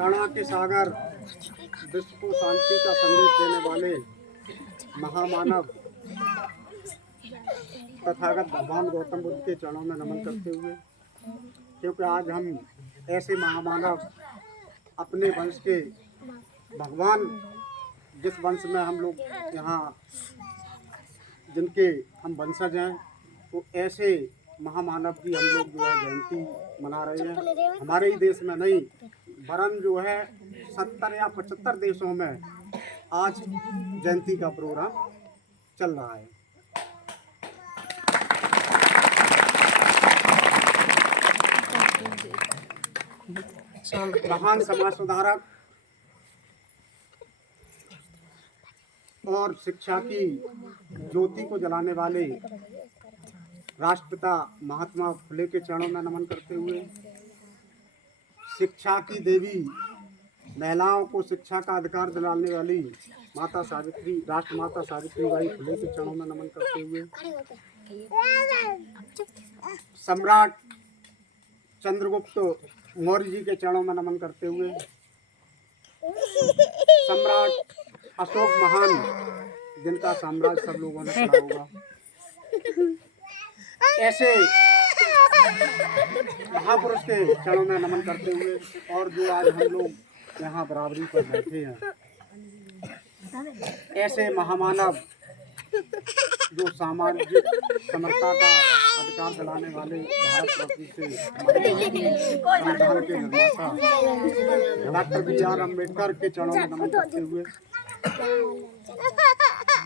करुणा के सागर, विश्व को शांति का संदेश देने वाले महामानव तथागत भगवान गौतम बुद्ध के चरणों में नमन करते हुए, क्योंकि आज हम ऐसे महामानव अपने वंश के भगवान, जिस वंश में हम लोग यहाँ जिनके हम वंशज हैं, तो ऐसे महामानव की हम लोग जो है जयंती मना रहे हैं। हमारे ही देश में नहीं, वरन जो है 70 या 75 देशों में आज जयंती का प्रोग्राम चल रहा है। महान समाज सुधारक और शिक्षा की ज्योति को जलाने वाले राष्ट्रपिता महात्मा फुले के चरणों में नमन करते हुए, शिक्षा की देवी, महिलाओं को शिक्षा का अधिकार दिलाने वाली माता सावित्री, राष्ट्रमाता सावित्रीबाई फुले के चरणों में नमन करते हुए, सम्राट चंद्रगुप्त मौर्य जी के चरणों में नमन करते हुए, सम्राट अशोक महान, जिनका साम्राज्य सब लोगों ने पढ़ा होगा, ऐसे महापुरुष के चरणों में नमन करते हुए, और जो आज हम लोग यहाँ बराबरी पर बैठे हैं, ऐसे महामानव जो सामाजिक समता का अधिकार दिलाने वाले भारत रत्न से संविधान के निर्माता डॉक्टर B.R. अम्बेडकर के चरणों में नमन करते हुए,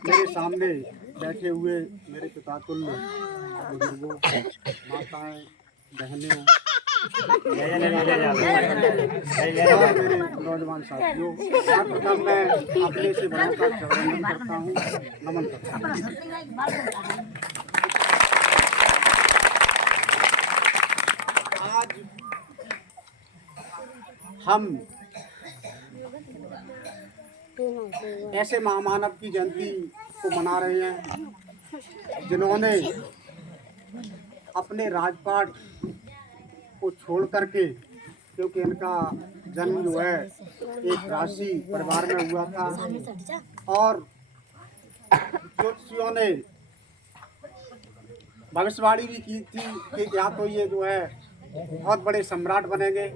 मेरे सामने बैठे हुए मेरे पिता तुल्य बुजुर्गों, माताएं, बहनें, मेरे नौजवान साथियों, सर्वप्रथम मैं अपने से बड़ों का चरण करता हूँ, नमन करता हूँ। आज हम ऐसे महामानव की जयंती को मना रहे हैं, जिन्होंने अपने राजपाट को छोड़ करके, क्योंकि इनका जन्म जो है एक राशि परिवार में हुआ था, और ज्योतिषियों ने भविष्यवाणी भी की थी कि या तो ये जो है बहुत बड़े सम्राट बनेंगे,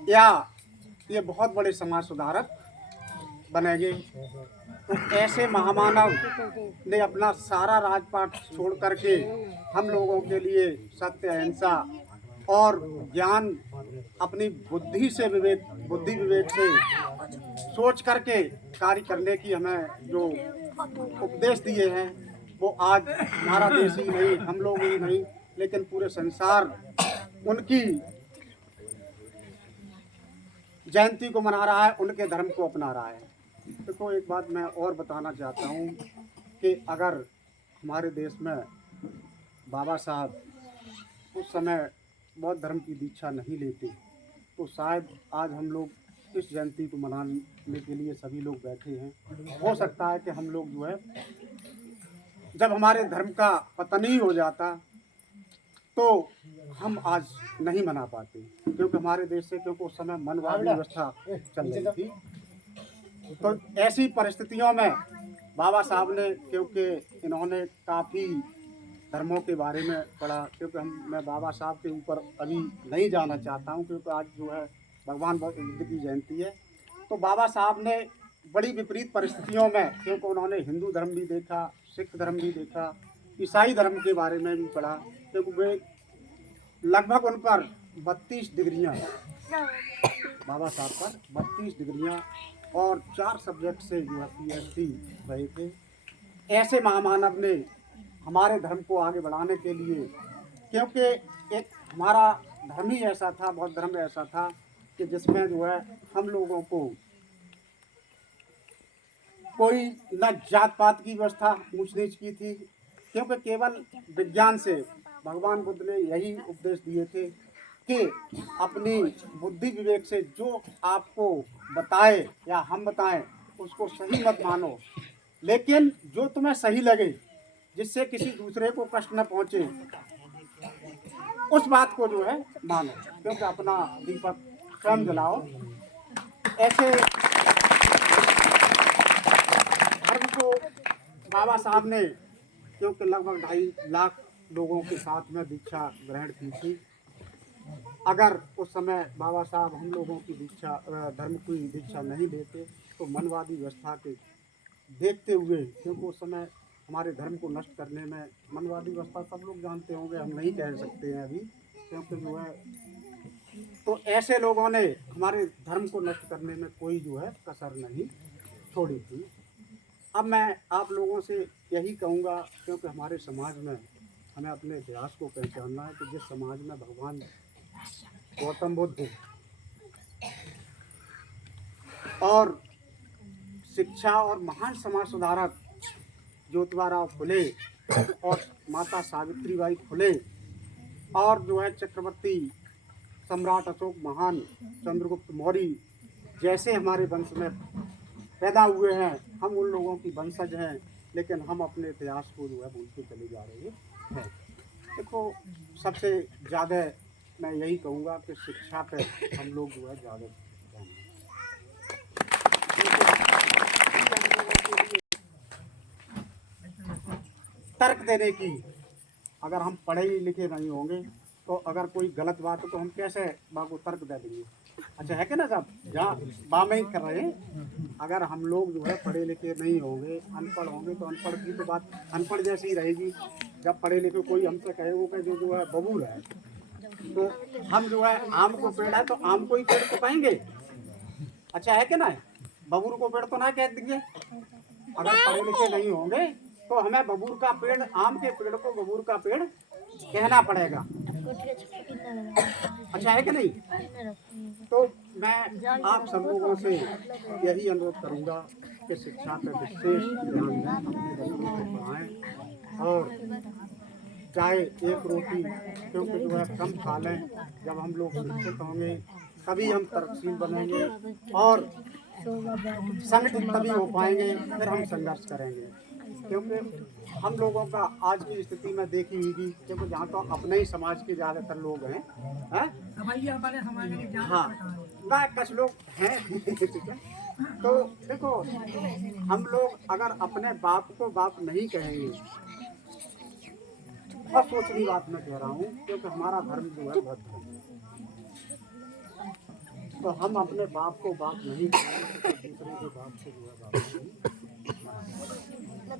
या ये बहुत बड़े समाज सुधारक बनेंगे। तो ऐसे महामानव ने अपना सारा राजपाट छोड़ करके हम लोगों के लिए सत्य, अहिंसा और ज्ञान, अपनी बुद्धि विवेक से सोच करके कार्य करने की हमें जो उपदेश दिए हैं, वो आज हमारा देश ही नहीं, हम लोग ही नहीं, लेकिन पूरे संसार उनकी जयंती को मना रहा है, उनके धर्म को अपना रहा है। देखो, एक बात मैं और बताना चाहता हूँ कि अगर हमारे देश में बाबा साहब उस समय बौद्ध धर्म की दीक्षा नहीं लेते, तो शायद आज हम लोग इस जयंती को मनाने के लिए सभी लोग बैठे हैं। हो सकता है कि हम लोग जो है, जब हमारे धर्म का पतन ही हो जाता, तो हम आज नहीं मना पाते, क्योंकि हमारे देश से, क्योंकि उस समय मनवादी व्यवस्था चल रही थी। तो ऐसी परिस्थितियों में बाबा साहब ने, क्योंकि इन्होंने काफ़ी धर्मों के बारे में पढ़ा, क्योंकि मैं बाबा साहब के ऊपर अभी नहीं जाना चाहता हूं, क्योंकि आज जो है भगवान बुद्ध की जयंती है। तो बाबा साहब ने बड़ी विपरीत परिस्थितियों में, क्योंकि उन्होंने हिंदू धर्म भी देखा, सिख धर्म भी देखा, ईसाई धर्म के बारे में भी पढ़ा, क्योंकि वे लगभग उन पर 32 डिग्रियाँ, बाबा साहब पर 32 डिग्रियाँ और 4 सब्जेक्ट से जो है PhD रहे थे। ऐसे महामानव ने हमारे धर्म को आगे बढ़ाने के लिए, क्योंकि एक हमारा धर्म ही ऐसा था, बौद्ध धर्म ऐसा था कि जिसमें जो है हम लोगों को कोई न जात पात की व्यवस्था ऊंच नीच की थी, क्योंकि केवल विज्ञान से भगवान बुद्ध ने यही उपदेश दिए थे कि अपनी बुद्धि विवेक से जो आपको बताए या हम बताएं, उसको सही मत मानो, लेकिन जो तुम्हें सही लगे, जिससे किसी दूसरे को कष्ट न पहुंचे, उस बात को जो है मानो, क्योंकि अपना दीपक स्वयं जलाओ। ऐसे धर्म को बाबा साहब ने, क्योंकि लगभग 2.5 लाख लोगों के साथ में दीक्षा ग्रहण की थी। अगर उस समय बाबा साहब हम लोगों की दीक्षा धर्म की दीक्षा नहीं देते तो मनवादी व्यवस्था के देखते हुए, क्योंकि उस समय हमारे धर्म को नष्ट करने में मनवादी व्यवस्था सब लोग जानते होंगे, हम नहीं कह सकते हैं अभी, क्योंकि जो है तो ऐसे लोगों ने हमारे धर्म को नष्ट करने में कोई जो है कसर नहीं छोड़ी थी। अब मैं आप लोगों से यही कहूँगा, क्योंकि हमारे समाज में हमें अपने इतिहास को पहचानना है कि जिस समाज में भगवान गौतम बुद्ध और शिक्षा और महान समाज सुधारक ज्योतिबा फुले और माता सावित्रीबाई फुले और जो है चक्रवर्ती सम्राट अशोक महान, चंद्रगुप्त मौर्य जैसे हमारे वंश में पैदा हुए हैं, हम उन लोगों की वंशज हैं, लेकिन हम अपने इतिहास को जो है भूलते चले जा रहे हैं। देखो, सबसे ज़्यादा मैं यही कहूँगा कि शिक्षा पे हम लोग जो है ज़्यादा तर्क देने की, अगर हम पढ़े लिखे नहीं होंगे तो अगर कोई गलत बात है तो हम कैसे बात को तर्क दे देंगे। अच्छा है कि ना साहब, जहाँ बात नहीं कर रहे हैं, अगर हम लोग जो है पढ़े लिखे नहीं होंगे, अनपढ़ होंगे, तो अनपढ़ की तो बात अनपढ़ जैसी ही रहेगी। जब पढ़े लिखे कोई हमसे कहे वो कहे जो है बबूर है, तो हम जो है आम को पेड़ है तो आम को ही पेड़ को कहेंगे। अच्छा है कि ना, बबूर को पेड़ तो ना कह देंगे। अगर पढ़े लिखे नहीं होंगे तो हमें बबूर का पेड़, आम के पेड़ को बबूर का पेड़ कहना पड़ेगा। अच्छा है कि नहीं। तो मैं आप सब लोगों से यही अनुरोध करूंगा कि शिक्षा पर विशेष ध्यान दें, अपने बच्चों को पढ़ाएं और चाहे एक रोटी क्योंकि जो है कम खा लें। जब हम लोग शिक्षित होंगे तभी हम तरक्कीशील बनेंगे और संगठित तभी हो पाएंगे, फिर हम संघर्ष करेंगे। क्योंकि हम लोगों का आज की स्थिति में देखी होगी, क्योंकि जहाँ तो अपने ही समाज के ज़्यादातर लोग हैं, हाँ कुछ लोग हैं ठीक है। तो देखो, हम लोग अगर अपने बाप को बाप नहीं कहेंगे, और सोचनी बात मैं कह रहा हूँ, क्योंकि हमारा धर्म जो है बहुत धर्म है, तो हम अपने बाप को बाप नहीं कहेंगे तो दूसरे के बाप को जो है बाप नहीं।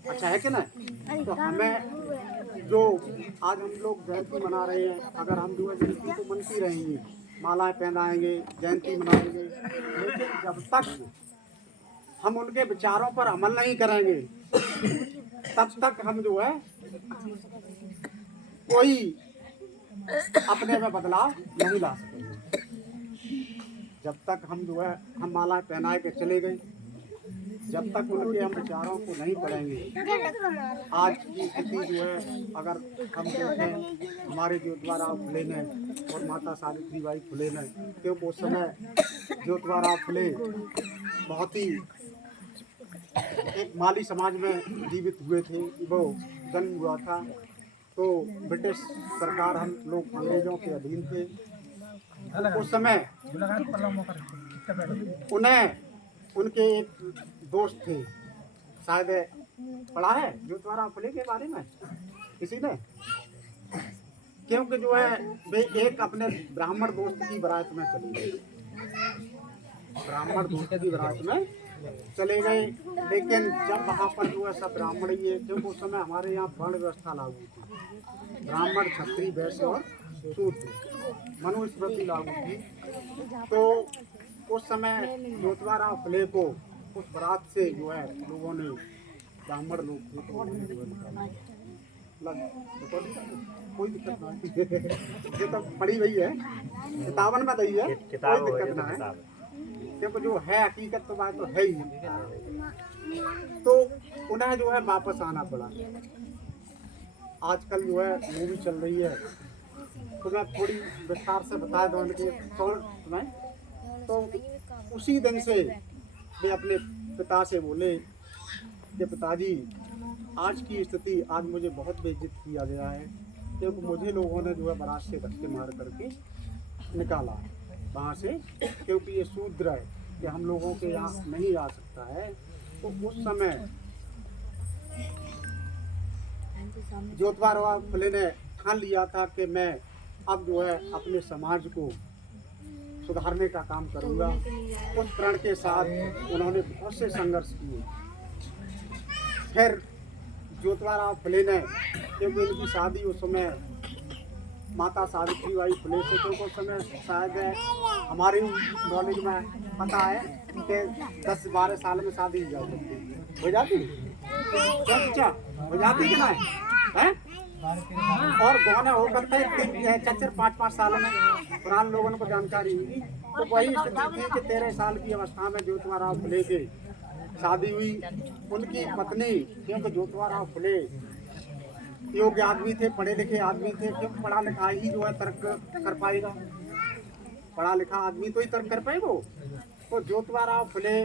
अच्छा है कि ना। तो हमें जो आज हम लोग जयंती मना रहे हैं, अगर हम जो है जयंती को मनती रहेंगे, मालाएं पहनाएंगे, जयंती मनाएंगे, लेकिन जब तक हम उनके विचारों पर अमल नहीं करेंगे तब तक हम जो है कोई अपने में बदलाव नहीं ला सकेंगे। जब तक हम जो है हम मालाएं पहनाए के चले गए, जब तक उनके हम विचारों को नहीं पढ़ेंगे, आज की स्थिति जो है अगर हम देखें हमारे ज्योतिबा फुले ने और माता सावित्रीबाई फुले ने, क्योंकि उस समय ज्योतिबा फुले बहुत ही एक माली समाज में जीवित हुए थे, वो जन्म हुआ था तो ब्रिटिश सरकार, हम लोग अंग्रेजों के अधीन थे। उस समय उन्हें उनके एक दोस्त थे, शायद पढ़ा है ज्योतिबा फुले के बारे में किसी ने, क्योंकि जो है वे एक अपने ब्राह्मण दोस्त की बारात में चले गए, ब्राह्मण दोस्त की बारात में चले गए। लेकिन जब वहाँ पर जो है सब ब्राह्मण ही है, क्योंकि उस समय हमारे यहाँ वर्ण व्यवस्था लागू थी, ब्राह्मण क्षत्रिय वैश्य और शूद्र मनुस्मृति लागू थी। तो उस समय ज्योतिबा फुले को उस बारात से जो है लोगों ने, ब्राह्मण लोग थे तो उन्होंने जो है कोई दिक्कत नहीं, ये तो पढ़ी हुई है किताबन में दी है, कोई दिक्कत ना है, क्योंकि जो है हकीकत तो बात तो है ही। तो उन्हें जो है वापस आना पड़ा। आजकल जो है मूवी चल रही है, तो मैं थोड़ी विस्तार से बता दूँ उनके तुम्हें। तो उसी दिन से वे अपने पिता से बोले कि पिताजी, आज की स्थिति, आज मुझे बहुत बेइज्जत किया गया है, क्योंकि मुझे लोगों ने जो है बारात से धक्के मार करके निकाला। वहाँ से, क्योंकि ये शूद्र है कि हम लोगों के यहाँ नहीं आ सकता है। तो उस समय ज्योतिबा फुले ने ठान लिया था कि मैं अब जो है अपने समाज को सुधारने का काम करूंगा। उस प्रण के साथ उन्होंने बहुत से संघर्ष किए। फिर ज्योतिबा फुले ने, क्योंकि इनकी शादी उस समय माता सावित्रीबाई फुले से, क्योंकि उस समय शायद हमारी नॉलेज में पता है कि 10-12 साल में शादी हो जाती क्या हो जाती कि ना है? और गौना होकर थे 4-5 साल में, पुराने लोगों को जानकारी हुई। तो वही स्थिति थी कि 13 साल की अवस्था में ज्योतिबा फुले की शादी हुई। उनकी पत्नी, क्योंकि ज्योतिबा फुले योग्य आदमी थे, पढ़े लिखे आदमी थे, क्योंकि पढ़ा लिखा ही जो है तर्क कर पाएगा, पढ़ा लिखा आदमी तो ही तर्क कर पाएगा। तो ज्योतिबा फुले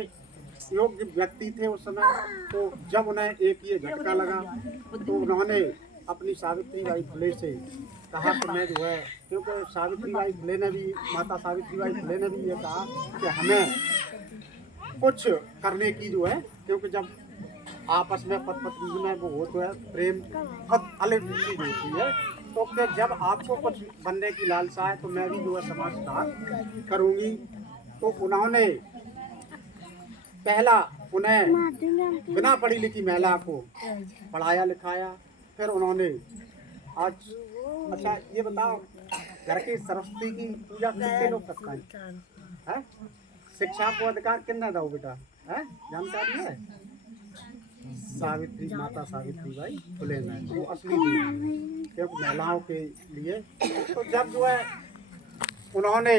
योग्य व्यक्ति थे उस समय। तो जब उन्हें एक ये झटका लगा तो उन्होंने अपनी सावित्रीबाई फुले से कहा कि मैं जो है, क्योंकि सावित्रीबाई फुले ने भी, माता सावित्रीबाई फुले ने भी ये कहा कि हमें कुछ करने की जो है, क्योंकि जब आपस में पति पत्नी में वो हो तो है प्रेम बहुत अलग चीज होती है। तो फिर जब आपको कुछ बनने की लालसा है तो मैं भी जो है समाज सुधार करूँगी। तो उन्होंने पहला उन्हें बिना पढ़ी लिखी महिला को पढ़ाया लिखाया। फिर उन्होंने आज, अच्छा ये बताओ, घर की सरस्वती की पूजा कितने लोग करते हैं? शिक्षा को अधिकार कितना दो बेटा है, जानकारी है? सावित्री, माता सावित्रीबाई फुले ने, वो असली क्योंकि महिलाओं के लिए। तो जब जो है उन्होंने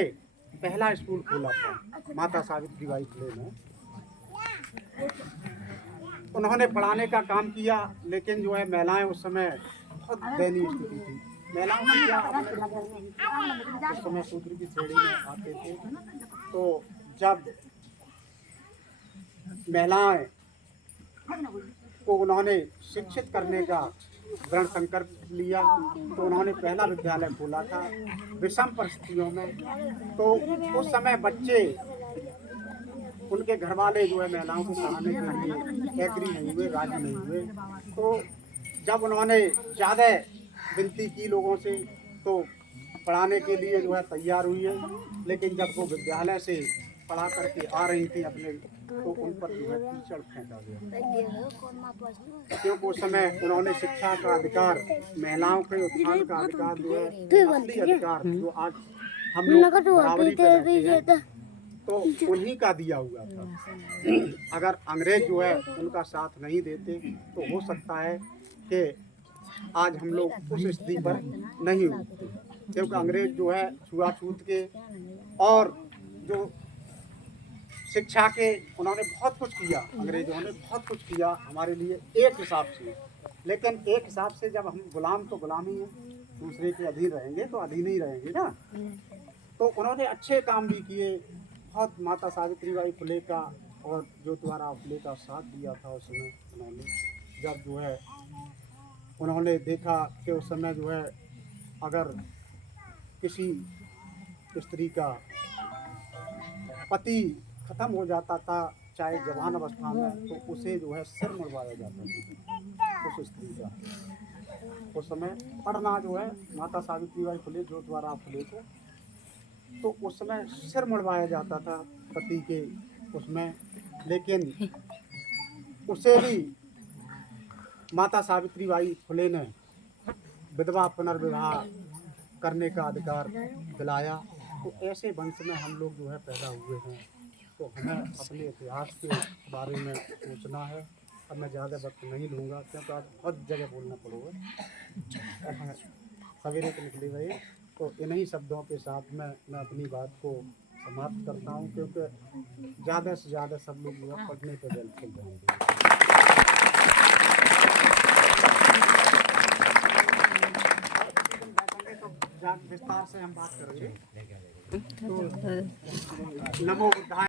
पहला स्कूल खोला था माता सावित्रीबाई फुले ने, उन्होंने पढ़ाने का काम किया। लेकिन जो है महिलाएं उस समय बहुत दयनीय स्थिति थी। महिलाओं की क्या, उस समय शूद्र की श्रेणी में आते थे। तो जब महिलाएं को उन्होंने शिक्षित करने का दृढ़ संकल्प लिया, तो उन्होंने पहला विद्यालय खोला था विषम परिस्थितियों में। तो उस समय बच्चे, उनके घर वाले जो है महिलाओं को पढ़ाने के लिए एग्री नहीं हुए, राजी नहीं हुए। तो जब उन्होंने ज़्यादा विनती की लोगों से तो पढ़ाने के लिए जो है तैयार हुई है। लेकिन जब वो विद्यालय से पढ़ा करके आ रही थी अपने, तो उन पर जो है कीचड़ फेंका गया, क्योंकि उस समय उन्होंने शिक्षा का अधिकार, महिलाओं के उत्थान का अधिकार जो है, असली अधिकार जो आज हम लोग बराबरी पे बैठे हैं, तो उन्हीं का दिया हुआ था। अगर अंग्रेज जो है उनका साथ नहीं देते तो हो सकता है कि आज हम लोग उस स्थिति पर नहीं होते, क्योंकि अंग्रेज जो है छुआछूत के और जो शिक्षा के, उन्होंने बहुत कुछ किया, अंग्रेजों ने बहुत कुछ किया हमारे लिए एक हिसाब से। लेकिन एक हिसाब से जब हम गुलाम तो गुलाम ही हैं, दूसरे के अधीन रहेंगे तो अधीन ही रहेंगे ना। तो उन्होंने अच्छे काम भी किए, बहुत माता सावित्रीबाई फुले का और ज्योतिबा फुले का साथ दिया था उस समय। उन्होंने जब जो है उन्होंने देखा कि उस समय जो है अगर किसी स्त्री का पति खत्म हो जाता था, चाहे जवान अवस्था में, तो उसे जो है सिर मुड़वाया जाता था उस स्त्री का। उस समय पढ़ना जो है माता सावित्रीबाई फुले, ज्योतिबा फुले को, तो उस समय सिर मुड़वाया जाता था पति के उसमें। लेकिन उसे भी माता सावित्रीबाई फुले ने विधवा पुनर्विवाह करने का अधिकार दिलाया। तो ऐसे वंश में हम लोग जो है पैदा हुए हैं। तो हमें अपने इतिहास के बारे में सोचना है। अब मैं ज़्यादा वक्त नहीं लूँगा, क्योंकि आज बहुत जगह बोलना पड़ेगा, सवेरे को निकले गए। तो इन्हीं शब्दों के साथ मैं अपनी बात को समाप्त करता हूँ, क्योंकि ज़्यादा से ज़्यादा सब लोग जो है पढ़ने पर बिल्कुल ध्यान दें। विस्तार से हम बात करेंगे। तो नमो बुद्धाय।